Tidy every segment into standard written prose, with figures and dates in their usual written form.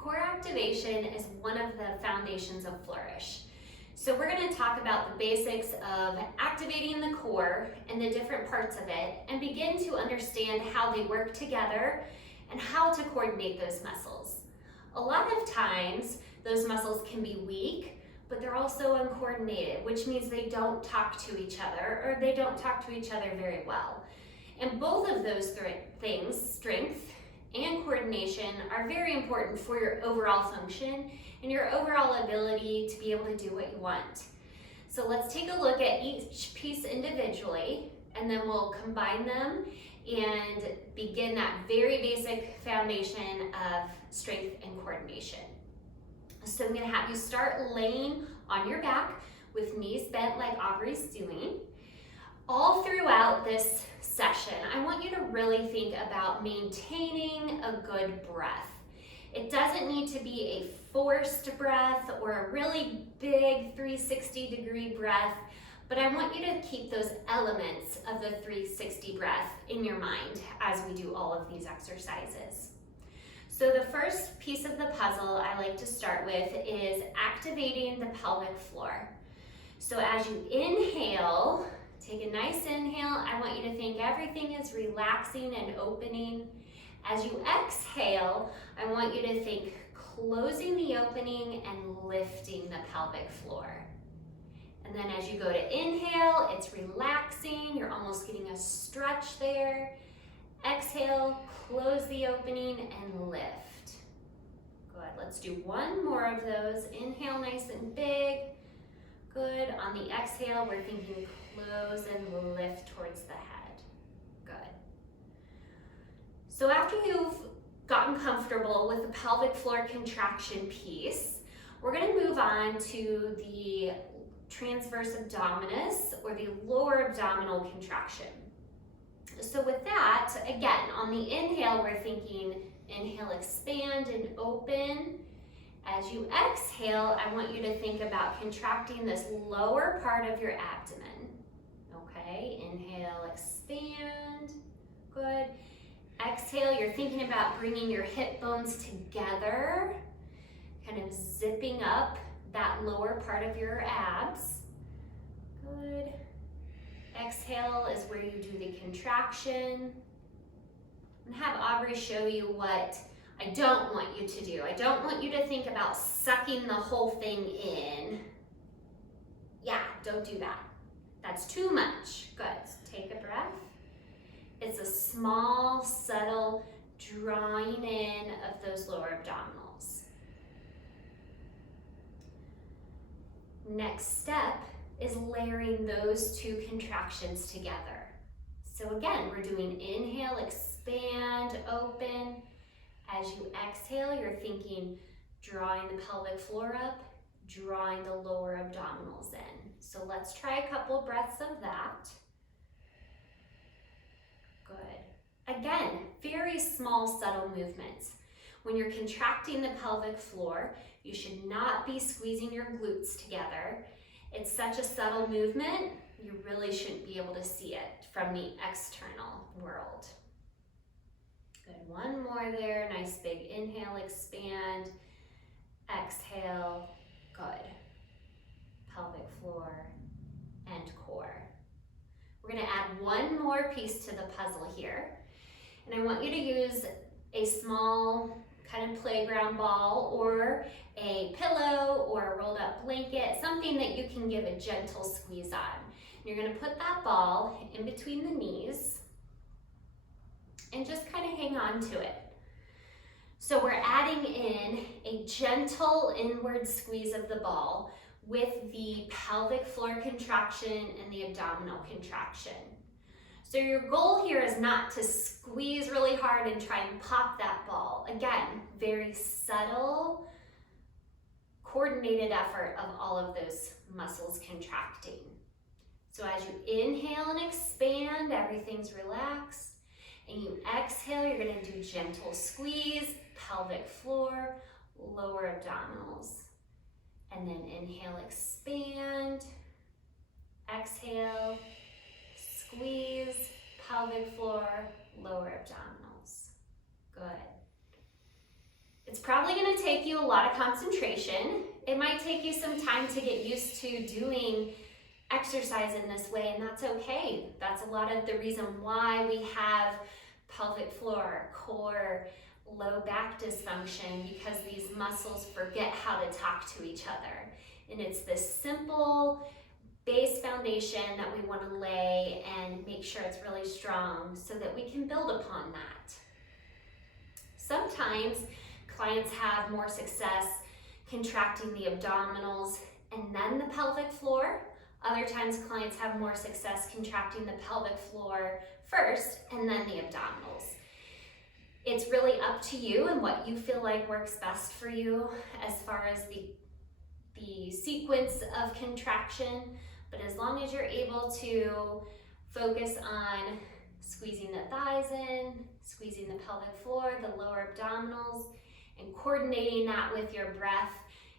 Core activation is one of the foundations of Flourish. So we're going to talk about the basics of activating the core and the different parts of it and begin to understand how they work together and how to coordinate those muscles. A lot of times those muscles can be weak, but they're also uncoordinated, which means they don't talk to each other or they don't talk to each other very well. And both of those things, strength and coordination, are very important for your overall function and your overall ability to be able to do what you want. So let's take a look at each piece individually, and then we'll combine them and begin that very basic foundation of strength and coordination. So I'm going to have you start laying on your back with knees bent like Aubrey's doing. All throughout this session, I want you to really think about maintaining a good breath. It doesn't need to be a forced breath or a really big 360-degree breath, but I want you to keep those elements of the 360 breath in your mind as we do all of these exercises. So the first piece of the puzzle I like to start with is activating the pelvic floor. So as you inhale, take a nice inhale. I want you to think everything is relaxing and opening. As you exhale, I want you to think closing the opening and lifting the pelvic floor. And then as you go to inhale, it's relaxing. You're almost getting a stretch there. Exhale, close the opening and lift. Good, let's do one more of those. Inhale nice and big. Good, on the exhale, we're thinking close and lift towards the head. Good. So after you've gotten comfortable with the pelvic floor contraction piece, we're going to move on to the transverse abdominis, or the lower abdominal contraction. So with that, again, on the inhale, we're thinking inhale, expand and open. As you exhale, I want you to think about contracting this lower part of your abdomen. Okay, inhale, expand, good. Exhale, you're thinking about bringing your hip bones together, kind of zipping up that lower part of your abs. Good. Exhale is where you do the contraction. And have Aubrey show you what I don't want you to do. I don't want you to think about sucking the whole thing in. Yeah, don't do that. That's too much. Good. Take a breath. It's a small, subtle drawing in of those lower abdominals. Next step is layering those two contractions together. So again, we're doing inhale, expand, open. As you exhale, you're thinking drawing the pelvic floor up, drawing the lower abdominals in. So let's try a couple breaths of that. Good. Again, very small, subtle movements. When you're contracting the pelvic floor, you should not be squeezing your glutes together. It's such a subtle movement, you really shouldn't be able to see it from the external world. Good, one more there. Nice big inhale, expand, exhale, good. Pelvic floor and core. We're gonna add one more piece to the puzzle here. And I want you to use a small kind of playground ball or a pillow or a rolled up blanket, something that you can give a gentle squeeze on. You're gonna put that ball in between the knees and just kind of hang on to it. So we're adding in a gentle inward squeeze of the ball with the pelvic floor contraction and the abdominal contraction. So your goal here is not to squeeze really hard and try and pop that ball. Again, very subtle, coordinated effort of all of those muscles contracting. So as you inhale and expand, everything's relaxed. And you exhale, you're gonna do gentle squeeze, pelvic floor, lower abdominals. And then inhale, expand, exhale, squeeze, pelvic floor, lower abdominals. Good. It's probably going to take you a lot of concentration. It might take you some time to get used to doing exercise in this way, and that's okay. That's a lot of the reason why we have pelvic floor, core, low back dysfunction, because these muscles forget how to talk to each other. And it's this simple base foundation that we want to lay and make sure it's really strong so that we can build upon that. Sometimes clients have more success contracting the abdominals and then the pelvic floor. Other times clients have more success contracting the pelvic floor first and then the abdominals. It's really up to you and what you feel like works best for you as far as the sequence of contraction, but as long as you're able to focus on squeezing the thighs in, squeezing the pelvic floor, the lower abdominals, and coordinating that with your breath,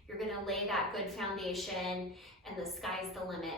you're gonna lay that good foundation, and the sky's the limit